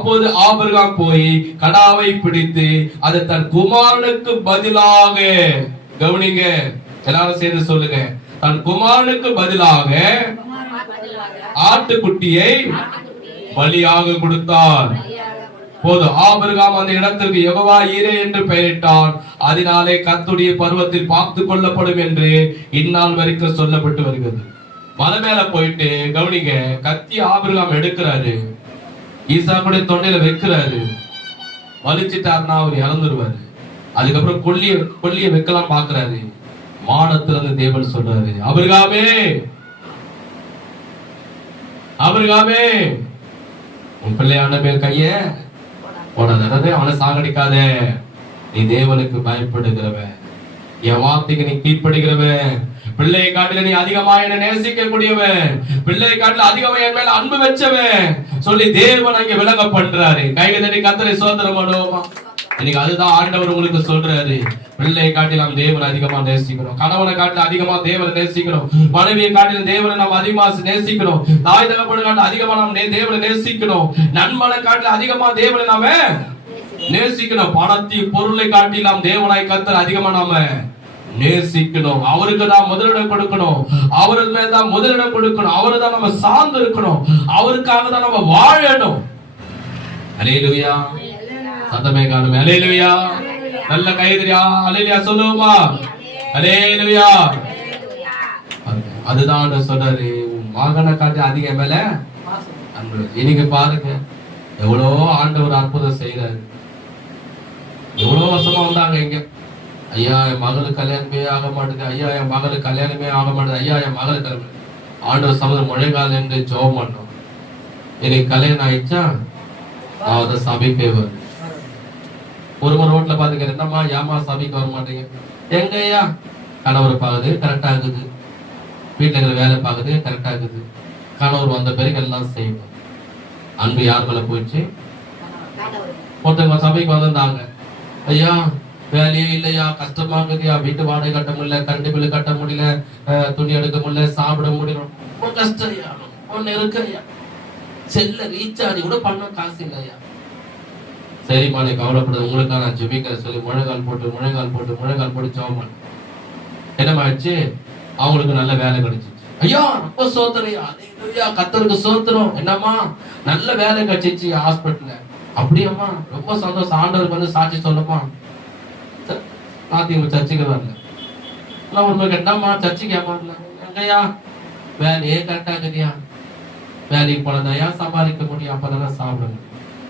அப்போது ஆபிரகாம் போய் கடாவை பிடித்து அதை தன் குமாரனுக்கு பதிலாக, கவனிங்க எல்லாரும் சேர்ந்து சொல்லுங்க, தன் குமாரனுக்கு பதிலாக ஆட்டுக்குட்டியை பலியாக கொடுத்தார். போது ஆபிரகாம் அந்த இடத்திற்கு யெகோவா ஈரே என்று பெயரிட்டான். அதனாலே கர்த்தருடைய பர்வத்தில் பார்த்து கொள்ளப்படும் என்று இந்நாள் வரைக்கும் சொல்லப்பட்டு வருகிறது. மலை மேல போயிட்டு கவனிங்க, கத்தி ஆபிரகாம் எடுக்கிறாரு, ஈசாக்குடைய தொண்டையில வைக்கிறாரு. வலிச்சிட்டாருன்னா அவர் இறந்துருவாரு. அதுக்கப்புறம் கொல்லிய வைக்கலாம் பாக்குறாரு. வானத்துல இருந்து தேவன் சொல்றாரு, ஆபிரகாமே ஆபிரகாமே, உன் பிள்ளையான மேல் கைய போடாதே, அவனை சாகடிக்காத. நீ தேவனுக்கு பயப்படுகிறவன், என் வார்த்தைக்கு நீ கீழ்ப்படுகிறவன், பிள்ளையை காட்டில நீ அதிகமா என்ன நேசிக்க கூடியவன், பிள்ளையை காட்டில அதிகமா என் மேல அன்பு வச்சவன் சொல்லி தேவன் அங்க விலக பண்றாரு. கைக தட்டி கர்த்தரை ஸ்தோத்திரம் பண்ணுவோமா? இன்னைக்கு அதுதான் ஆண்டவர் உங்களுக்கு சொல்றாரு. பிள்ளையை காட்டில் நாம் தேவனை அதிகமா நேசிக்கணும், கணவனை காட்டில அதிகமா தேவனை நேசிக்கணும், மனைவியை காட்டில தேவனை நாம் அதிகமா நேசிக்கணும், தாய் தகப்பனை காட்டில அதிகமா நாம் தேவனை நேசிக்கணும், நண்பனை காட்டில அதிகமா தேவனை நாம நேசிக்கணும், பணத்தை பொருளை காட்டில் நாம் தேவனாய் கர்த்தர் அதிகமா நாம நேசிக்கணும். அவருக்கு தான் முதலிடம் கொடுக்கணும், அவருக்கு மேல தான் முதலிடம் கொடுக்கணும், அவரை தான் நம்ம சார்ந்து இருக்கணும், அவருக்காக தான் நம்ம வாழணும். அல்லேலூயா, சத்தமே காணுமே. அல்லேலூயா, நல்ல கைதறியா அல்லேலூயா சொல்லுவோமா? அல்லேலூயா. அதுதான் சொல்றாரு, மகனை காட்டி அதிக மேல அன்பு. இன்னைக்கு பாருங்க எவ்வளவு ஆண்டவர் அற்புதம் செய்யறாரு. எவ்வளவு வருஷமா வந்தாங்க இங்க, ஐயா என் மகளுக்கு கல்யாணமே ஆக மாட்டேது, ஐயா என் மகளுக்கு கல்யாணமே ஆக மாட்டேது, ஐயா என் மகளுக்கு கல்யாணம். ஆண்டவர் சமுதிரம் முழைகால் என்று ஜெபம் பண்ணோம். இன்னைக்கு கல்யாணம் ஆயிடுச்சா அதை சபைக்கு வரும். ஒரு ரோட்ல பாத்துக்க, என்னம்மா ஏமா சபைக்கு வர மாட்டீங்க? எங்க ஐயா கணவர் பாக்குது கரெக்டா இருக்குது, வீட்டுல இருக்கிற வேலை பாக்குது கரெக்டா இருக்குது, கணவர் வந்த பிறகு எல்லாம் செய்வோம். அன்பு யார் மேல போயிடுச்சு? ஒருத்தவங்க சபைக்கு வந்திருந்தாங்க, ஐயா வேலையே இல்லையா, கஷ்டமா இருக்குதுயா, வீட்டு வாடகை கட்ட முடியல, கரண்ட் பில்லு கட்ட முடியல, துணி எடுக்க முடியல, சாப்பிட முடியல, ரொம்ப கஷ்டம் ஐயா, ஒண்ணு இருக்கு ஐயா, செல்ல ரீசார்ஜ் கூட பண்ண காசு இல்லையா. சரிம்மா நீ கவலைப்படுது, உங்களுக்காக நான் ஜெபிக்கிறேன் சொல்லி முழங்கால் போட்டு ஜெபம் பண்ண. என்னமாயிடுச்சு, அவங்களுக்கு நல்ல வேலை கிடைச்சிச்சு. ஐயா ரொம்ப சோத்திரையா, கர்த்தருக்கு சோத்திரம். என்னம்மா நல்ல வேலை கிடைச்சிச்சு ஹாஸ்பிட்டல்ல. அப்படியம்மா ரொம்ப சந்தோஷம், ஆண்டவருக்கு வந்து சாட்சி சொல்லமா? நாத்திங்க சர்ச்சுக்கு வரல. நான் ஒரு கேட்டாமா சர்ச்சுக்கு ஏமாறல. எங்கய்யா வேலையே கரெக்டா இருக்குதியா, வேலைக்கு போனதையா சம்பாதிக்க முடியும், அப்பதானே சாப்பிட முடியும்.